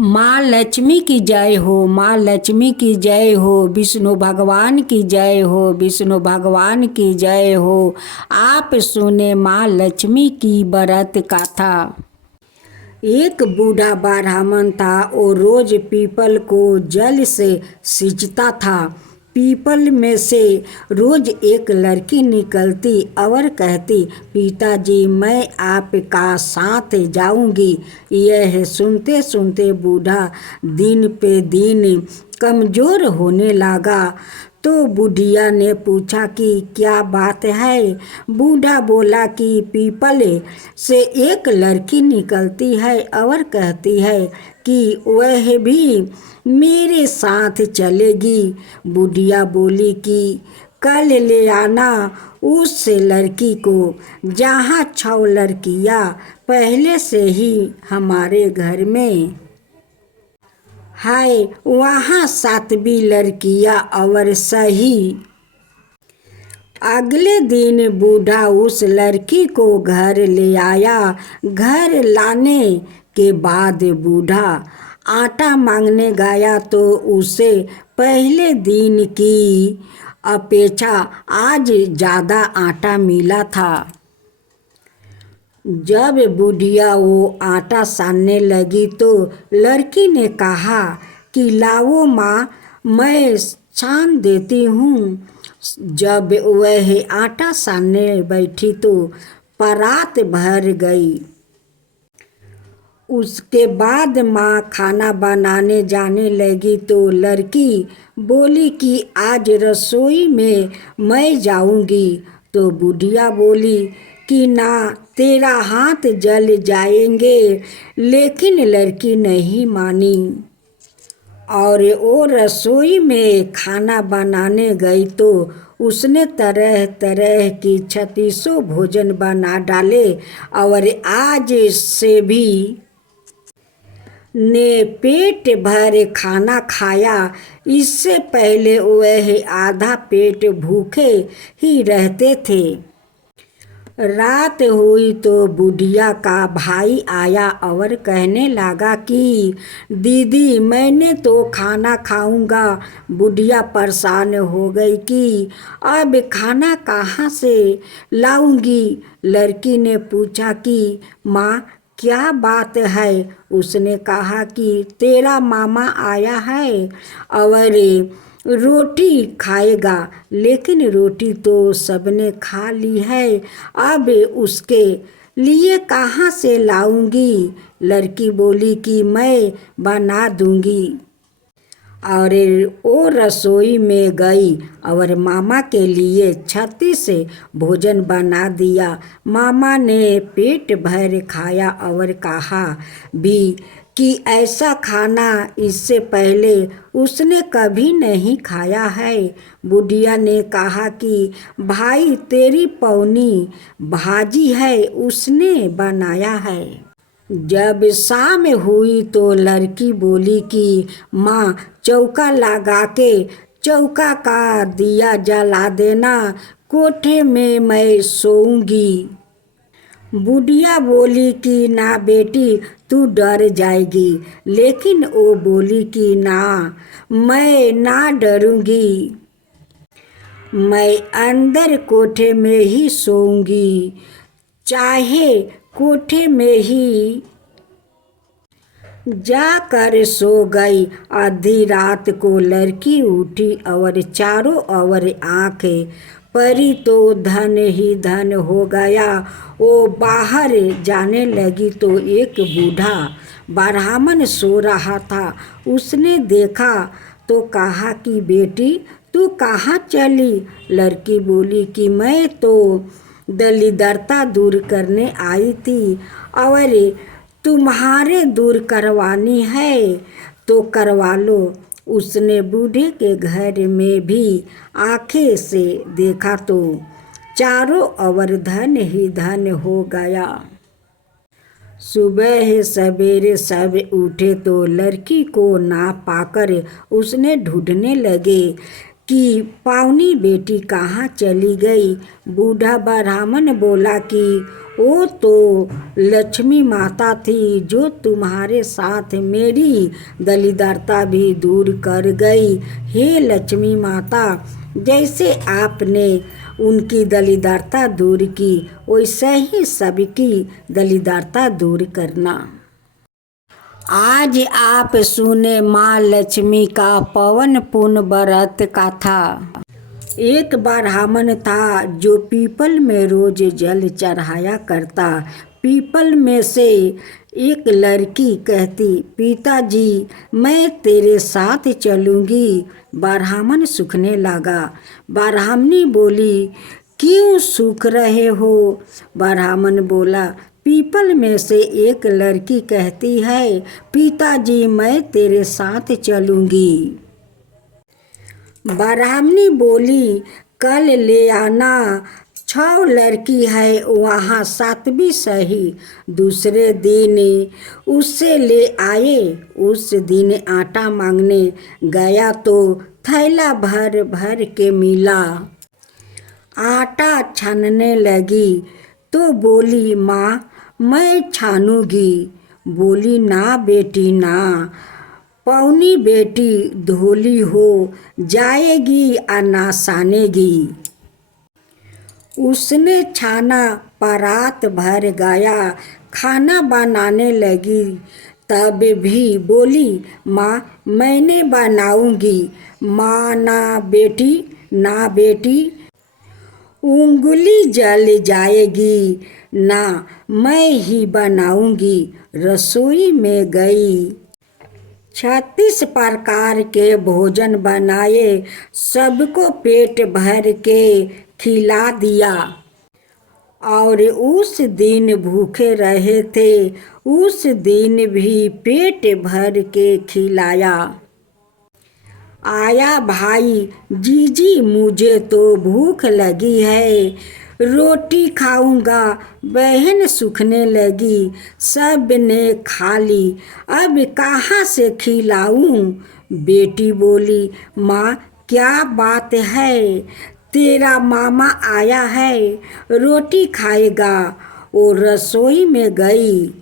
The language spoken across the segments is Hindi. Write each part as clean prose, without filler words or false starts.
माँ लक्ष्मी की जय हो, माँ लक्ष्मी की जय हो, विष्णु भगवान की जय हो, विष्णु भगवान की जय हो। आप सुने माँ लक्ष्मी की व्रत कथा। एक बूढ़ा ब्राह्मण था। वो रोज पीपल को जल से सींचता था। पीपल में से रोज एक लड़की निकलती और कहती, पिताजी मैं आपका साथ जाऊंगी। यह सुनते सुनते बूढ़ा दिन पे दिन कमज़ोर होने लगा। तो बुढ़िया ने पूछा कि क्या बात है। बूढ़ा बोला कि पीपल से एक लड़की निकलती है और कहती है कि वह भी मेरे साथ चलेगी। बुढ़िया बोली कि कल ले आना उस लड़की को। जहाँ 6 लड़कियाँ पहले से ही हमारे घर में है, वहाँ 7वीं लड़कियाँ और सही। अगले दिन बूढ़ा उस लड़की को घर ले आया। घर लाने के बाद बूढ़ा आटा मांगने गया तो उसे पहले दिन की अपेक्षा आज ज़्यादा आटा मिला था। जब बुढ़िया वो आटा सानने लगी तो लड़की ने कहा कि लाओ माँ, मैं सान देती हूँ। जब वह आटा सानने बैठी तो परात भर गई। उसके बाद माँ खाना बनाने जाने लगी तो लड़की बोली कि आज रसोई में मैं जाऊंगी। तो बुढ़िया बोली कि ना, तेरा हाथ जल जाएंगे। लेकिन लड़की नहीं मानी और वो रसोई में खाना बनाने गई तो उसने तरह तरह की 36 भोजन बना डाले और आज से भी ने पेट भर खाना खाया। इससे पहले वह आधा पेट भूखे ही रहते थे। रात हुई तो बुढ़िया का भाई आया और कहने लगा कि दीदी मैंने तो खाना खाऊंगा। बुढ़िया परेशान हो गई कि अब खाना कहाँ से लाऊंगी। लड़की ने पूछा कि माँ क्या बात है। उसने कहा कि तेरा मामा आया है और रोटी खाएगा। लेकिन रोटी तो सबने खा ली है, अब उसके लिए कहाँ से लाऊंगी। लड़की बोली कि मैं बना दूंगी और वो रसोई में गई और मामा के लिए 36 भोजन बना दिया। मामा ने पेट भर खाया और कहा भी कि ऐसा खाना इससे पहले उसने कभी नहीं खाया है। बुढ़िया ने कहा कि भाई तेरी पौनी भाजी है, उसने बनाया है। जब शाम हुई तो लड़की बोली कि माँ चौका लगा के चौका का दिया जला देना, कोठे में मैं सोऊंगी। बुढ़िया बोली कि ना बेटी, तू डर जाएगी। लेकिन वो बोली कि ना, मैं ना डरूंगी, मैं अंदर कोठे में ही सोऊंगी। चाहे कोठे में ही जाकर सो गई। आधी रात को लड़की उठी और चारों ओर आंखें परी तो धन ही धन हो गया। वो बाहर जाने लगी तो एक बूढ़ा ब्राह्मण सो रहा था। उसने देखा तो कहा कि बेटी तू कहाँ चली। लड़की बोली कि मैं तो दरिद्रता दूर करने आई थी और तुम्हारे दूर करवानी है तो करवा लो। उसने बूढ़े के घर में भी आंखें से देखा तो चारों ओर धन ही धन हो गया। सुबह सवेरे सब उठे तो लड़की को ना पाकर उसने ढूंढने लगे कि पावनी बेटी कहाँ चली गई। बूढ़ा ब्राह्मण बोला कि वो तो लक्ष्मी माता थी जो तुम्हारे साथ मेरी दलिद्रता भी दूर कर गई। हे लक्ष्मी माता, जैसे आपने उनकी दलिद्रता दूर की वैसे ही सबकी दलिद्रता दूर करना। आज आप सुने माँ लक्ष्मी का पवन पुण्य व्रत कथा। एक ब्राह्मण था जो पीपल में रोज जल चढ़ाया करता। पीपल में से एक लड़की कहती, पिताजी मैं तेरे साथ चलूँगी। ब्राह्मण सूखने लगा। ब्राह्मणी बोली, क्यों सूख रहे हो? ब्राह्मण बोला, पीपल में से एक लड़की कहती है, पिताजी मैं तेरे साथ चलूँगी। ब्राह्मणी बोली, कल ले आना, 6 लड़की है वहाँ 7वीं सही। दूसरे दिन उससे ले आए। उस दिन आटा मांगने गया तो थैला भर भर के मिला। आटा छानने लगी तो बोली, माँ मैं छानूंगी। बोली, ना बेटी ना, पौनी बेटी धोली हो जाएगी और ना सानेगी। उसने छाना, परात भर गया, खाना बनाने लगी। तब भी बोली, माँ मैंने बनाऊंगी। माँ ना बेटी ना बेटी, उंगली जल जाएगी, ना मैं ही बनाऊंगी। रसोई में गई, 36 प्रकार के भोजन बनाए, सबको पेट भर के खिला दिया। और उस दिन भूखे रहे थे, उस दिन भी पेट भर के खिलाया। आया भाई, जीजी मुझे तो भूख लगी है, रोटी खाऊंगा। बहन सूखने लगी, सब ने खा ली, अब कहाँ से खिलाऊं? बेटी बोली, माँ क्या बात है, तेरा मामा आया है, रोटी खाएगा। वो रसोई में गई,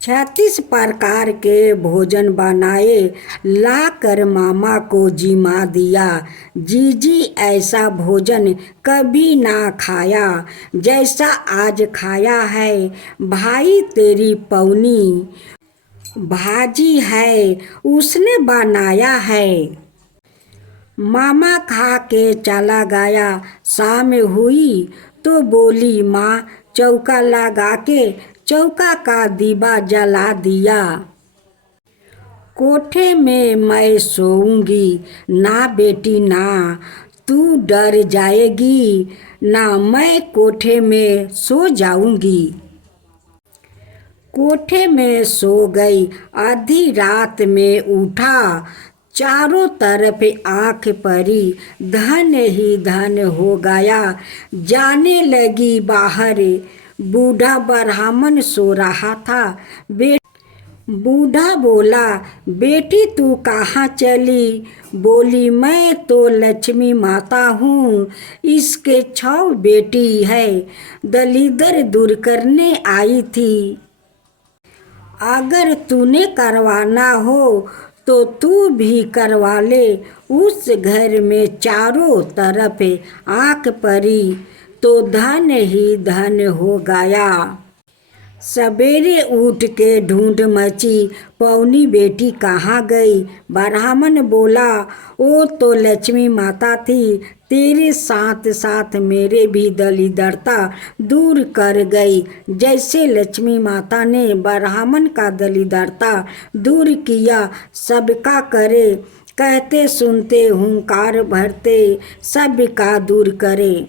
36 प्रकार के भोजन बनाए, लाकर मामा को जिमा दिया। जीजी ऐसा भोजन कभी ना खाया जैसा आज खाया है। भाई तेरी पौनी भाजी है, उसने बनाया है। मामा खा के चला गया। शाम हुई तो बोली, माँ चौका लगा के चौका का दीवा जला दिया। कोठे में मैं सोऊंगी। ना बेटी ना, तू डर जाएगी, ना मैं कोठे में सो जाऊंगी। कोठे में सो गई। आधी रात में उठा, चारों तरफ आँख पड़ी, धन ही धन हो गया। जाने लगी बाहर, बूढ़ा ब्राह्मण सो रहा था। बूढ़ा बोला, बेटी तू कहाँ चली? बोली, मैं तो लक्ष्मी माता हूँ, इसके 6 बेटी है, दलिद्र दूर करने आई थी। अगर तूने करवाना हो तो तू भी करवा ले। उस घर में चारों तरफ आँख पड़ी तो धन ही धन हो गया। सवेरे उठ के ढूंढ मची, पौनी बेटी कहाँ गई? ब्राह्मण बोला, वो तो लक्ष्मी माता थी, तेरे साथ साथ मेरे भी दलिद्रता दूर कर गई। जैसे लक्ष्मी माता ने ब्राह्मण का दलिद्रता दूर किया, सबका करे। कहते सुनते हुंकार भरते, सबका दूर करे।